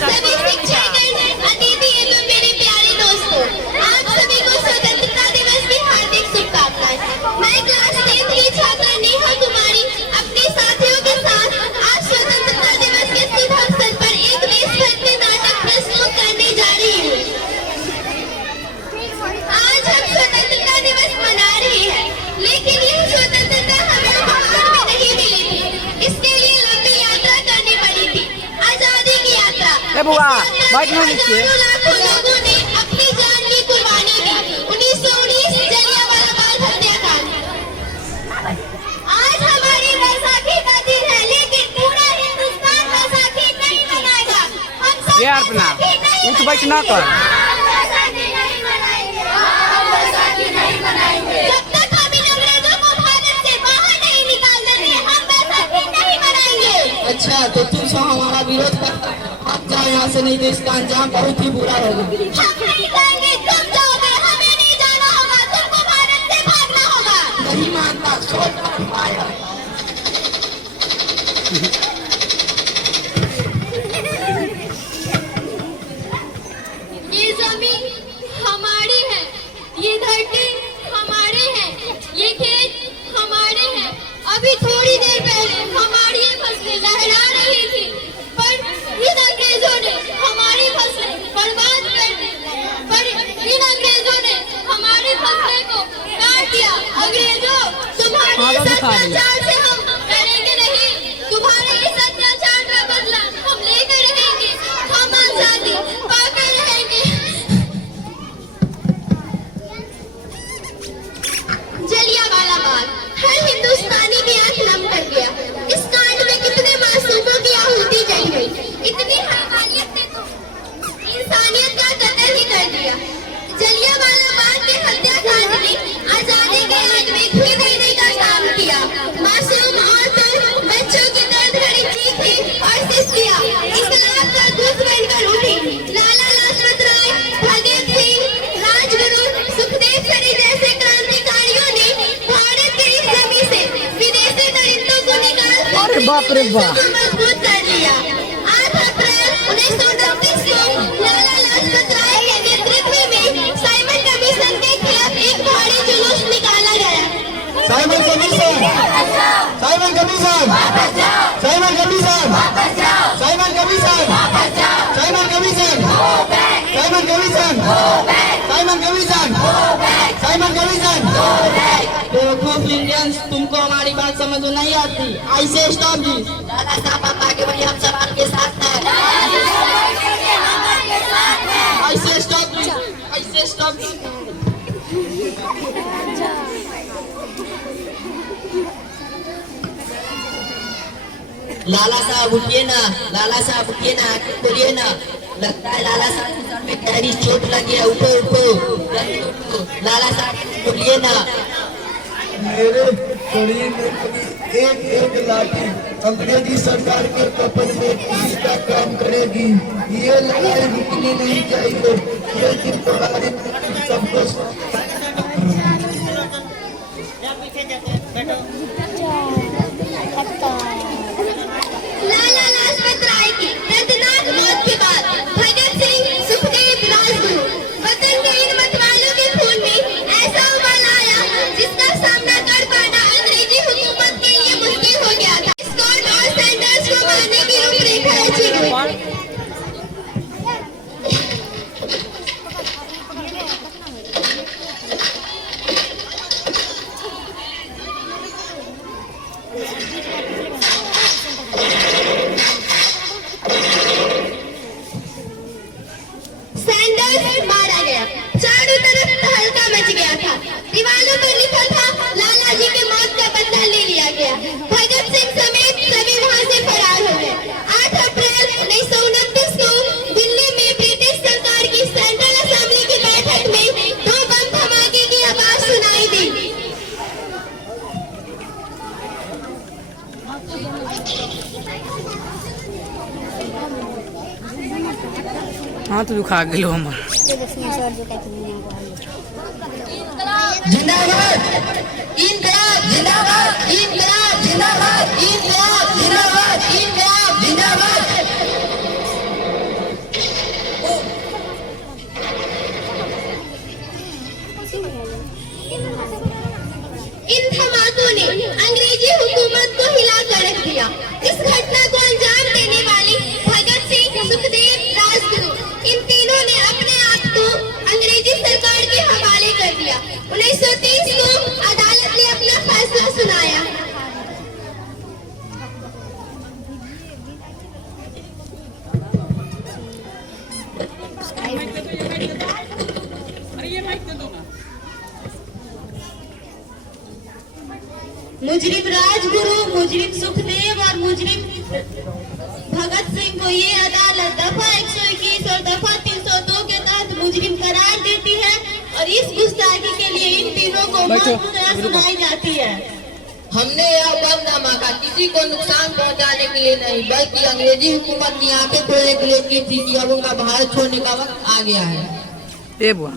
सभी शिक्षकगण, अतिथि एवं मेरे प्यारे दोस्तों, आप सभी को स्वतंत्रता दिवस की हार्दिक शुभकामनाएं। मैं क्लास 10th की छात्रा नेहा कुमारी अपने साथियों के साथ आज स्वतंत्रता दिवस के शुभ अवसर पर एक देशभक्ति नाटक प्रस्तुत करने जा रही हूँ। आज हम स्वतंत्रता दिवस मना रहे हैं, लेकिन यह स्वतंत्रता हमें बाहर में नहीं मिली थी। इसके लिए लंबी यात्रा करनी पड़ी थी, आजादी की यात्रा। बुआ बैठना नीचे। लाखों लोगों ने अपनी जान की कुर्बानी दी। 1919 जलियांवाला बाग हत्याकांड। आज हमारी बैसाखी का दिन है, लेकिन पूरा हिंदुस्तान बैसाखी नहीं मनाएगा। हम सब बैसाखी नहीं मनाएंगे। जब तक हम इन अंग्रेजों को भारत से बाहर नहीं निकाल देंगे, हम बैसाखी नहीं मनाएंगे। अच्छा, तो तुम सब हमारा विरोध करता है। आप जाओ यहाँ से, नहीं तो इसका अंजाम बहुत ही बुरा होगा। हम नहीं जाएंगे, तुम जाओगे, हमें नहीं जाना होगा। तुमको भारत से भागना होगा। नहीं मानता, सोच पाया। ये जमीन हमारी है, ये धरती हमारे हैं, ये खेत हमारे हैं। अभी थोड़ी देर पहले हमारी ये फसलें लहरा रही थी, पर इन अंग्रेजों ने हमारी फसलें बर्बाद कर दी। पर इन अंग्रेजों ने हमारी फसलें को काट दिया। अंग्रेजों, तुम्हारे इस अत्याचार से हम डरेंगे नहीं। तुम्हारे इस अत्याचार का बदला हम लेकर रहेंगे। हम आजादी पाकर रहेंगे। जलियांवाला बाग हर हिंदुस्तानी की आंख नम कर गया। इस कांड में कितने मासूमों की आहुति जल गई। इतनी हैवानियत ने तो इंसानियत का कत्ल ही कर दिया। जलियांवाला बाग के हत्याकांड ने आजादी के आग में घी देने का काम किया। मासूम औरतों, बच्चों की दर्द भरी चीखें और सिसकियां इस्लाम का दूत बनकर उठी। लाला लाजपत राय, भगत सिंह, राजगुरु, सुखदेव सरी जैसे क्रांतिकारियों ने भारत के इस जमीन से विदेशी दरिंदों को निकाल अरे बाप रे बाप। मजबूत कर दिया। 8 अप्रैल 1929 को लाला लाजपत राय के नेतृत्व में साइमन कमीशन के खिलाफ एक भारी जुलूस निकाला गया। Simon commission, Simon commission, Simon commission, Simon commission, Simon commission, Simon commission, Simon commission, Simon commission. बेवकूफ इंडियंस, तुमको हमारी बात समझ में नहीं आती। ऐसे स्टॉप जी। लाला साहब, आप आगे बढ़िए, हम सब आपके साथ हैं। ऐसे स्टॉप जी, ऐसे स्टॉप जी। लाला साहब उठिए ना, लाला साहब उठिए ना, आंखें खोलिए ना। लगता है लाला साहब के सर में गहरी चोट लगी है। उठो उठो, जल्दी उठो। लाला साहब उठिए ना। मेरे शरीर में एक एक लाठी अंग्रेजी सरकार के कपन में किसका काम करेगी। ये लड़ाई रुकनी नहीं चाहिए, लेकिन तुम्हारी सबको लाला लाजपत राय की दर्दनाक मौत के बाद भगत सिंह, सुखदेव, राजगुरु वतन के इन मतवालों के खून में ऐसा उबाल आया जिसका सामना कर पाना अंग्रेजी हुकूमत के लिए मुश्किल हो गया था। स्कॉट और सैंडर्स को मारने की रूपरेखा रची गई। सैंडर्स मारा गया। चारों तरफ तहलका मच गया था। दीवालों पर लिखा था, लाला जी की मौत का बदला ले लिया गया। भगत सिंह समेत सभी वहां से फरार हो गए। 8 अप्रैल 1929 को दिल्ली में ब्रिटिश सरकार की सेंट्रल असेंबली की बैठक में 2 बम धमाके की आवाज सुनाई दी। हाँ तो दुखा गेलो हमर। जिंदाबाद, इनकलाब जिंदाबाद, इनकलाब जिंदाबाद, इनकलाब जिंदाबाद, इनकलाब जिंदाबाद। मुजरिम राजगुरु, मुजरिम सुखदेव और मुजरिम भगत सिंह को ये अदालत दफा 121 और दफा 302 के तहत मुजरिम करार देती है और इस गुस्ताखी के लिए इन तीनों को मौत सजा सुनाई जाती है। हमने यह बमनामा का किसी को नुकसान पहुंचाने के लिए नहीं बल्कि अंग्रेजी हुकूमत की आंखें खोलने के लिए की थी कि अब उनका भारत छोड़ने का वक्त आ गया है। ए बुआ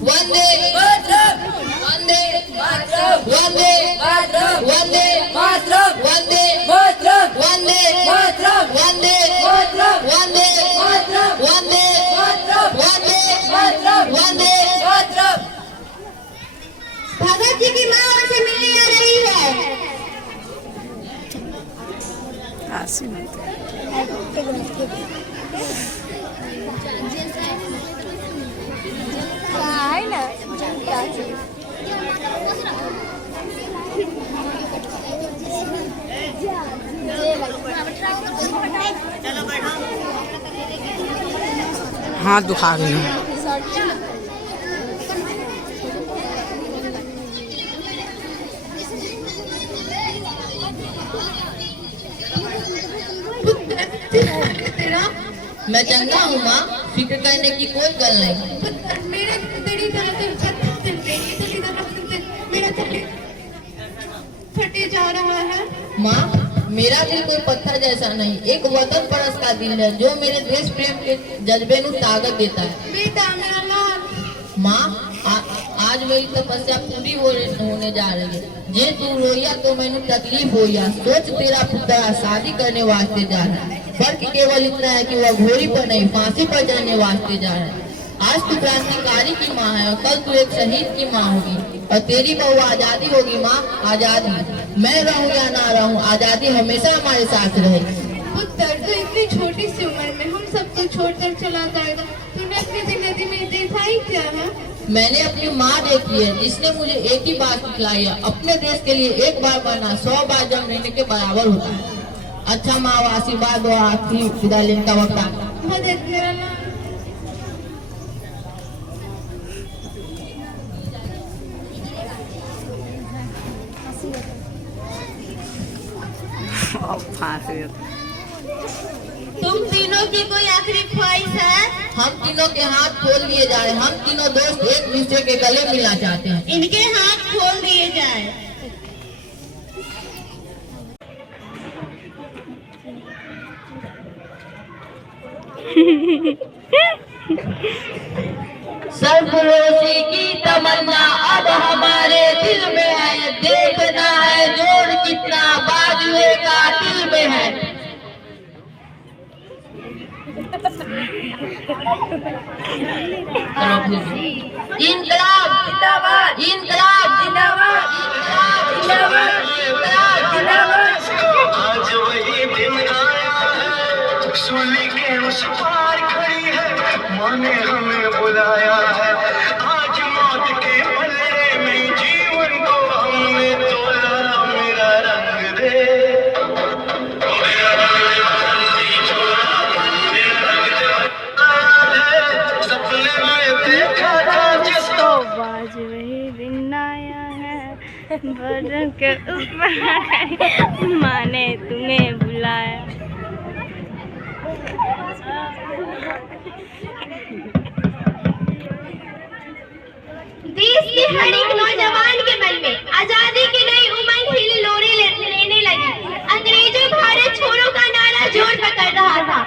वंदे मातरम, वंदे मातरम, वंदे मातरम, वंदे मातरम, वंदे मातरम, वंदे मातरम, वंदे मातरम, वंदे मातरम, वंदे मातरम, वंदे मातरम, वंदे मातरम। भगत जी की माँ उनसे मिलने आ रही है। हाथ दुखा गई हूँ। मैं चंगा हूँ माँ, फिक्र करने की कोई गल नहीं। फटे जा रहा है। माँ मेरा दिल कोई पत्थर जैसा नहीं, एक वतन परस का दिल है जो मेरे देश प्रेम के जज्बे को ताकत देता है। बेटा मेरा लाल। माँ आज मेरी तपस्या पूरी होने जा रही है। जे तू रोया तो मैंने तकलीफ होया। सोच तेरा पुत्र शादी करने वास्ते जा रहा है। फर्क केवल इतना है कि वह घोड़ी पर नहीं फांसी पर चढ़ने वास्ते जा रहा है। आज तू क्रांतिकारी की माँ है और कल तू एक शहीद की माँ होगी और तेरी बहू आजादी होगी। माँ आजादी, मैं रहूं या ना रहूं, आजादी हमेशा हमारे साथ रहेगी। पुत्र तो इतनी छोटी सी उम्र में हम सबको छोड़कर चला जाएगा। तूने अपनी जिंदगी में देखा ही क्या है? मैंने अपनी माँ देखी है जिसने मुझे एक ही बात सिखलाई है, अपने देश के लिए एक बार मरना 100 बार जम रहने के बराबर होता है। अच्छा माँ, आशीर्वाद और आखिरी विदा लेने का वक्त आ गया। तुम तीनों की कोई आखिरी ख्वाहिश है? हम तीनों के हाथ खोल लिए जा रहे हैं। हम तीनों दोस्त एक दूसरे के गले मिलना चाहते हैं। इनके हाथ खोल दिए जाए। सरफरोशी की तमन्ना अब हमारे दिल में है। देखना है जोड़ कितना बाजुए का दिल में है। इनकलाब जिंदाबाद, इनकलाब जिंदाबाद, इनकलाब जिंदाबाद, जिंदाबाद। आज वही दिन आया है, सूली के उस पार खड़ी है, माँ ने हमें बुलाया है। आज मौत के पलड़े में जीवन को हमने तोला। मेरा रंग दे, मेरा रंग छोड़ा, मेरा रंग है। सपने में देखा था जिसको, आज वही दिन आया है, बरन के ऊपर माँ ने तुम्हें बुलाया। देश के हर एक नौजवान के मन में आजादी की नई उमंग हिल लोरी लेने लगी। अंग्रेजों भारत छोड़ो का नारा जोर पकड़ रहा था।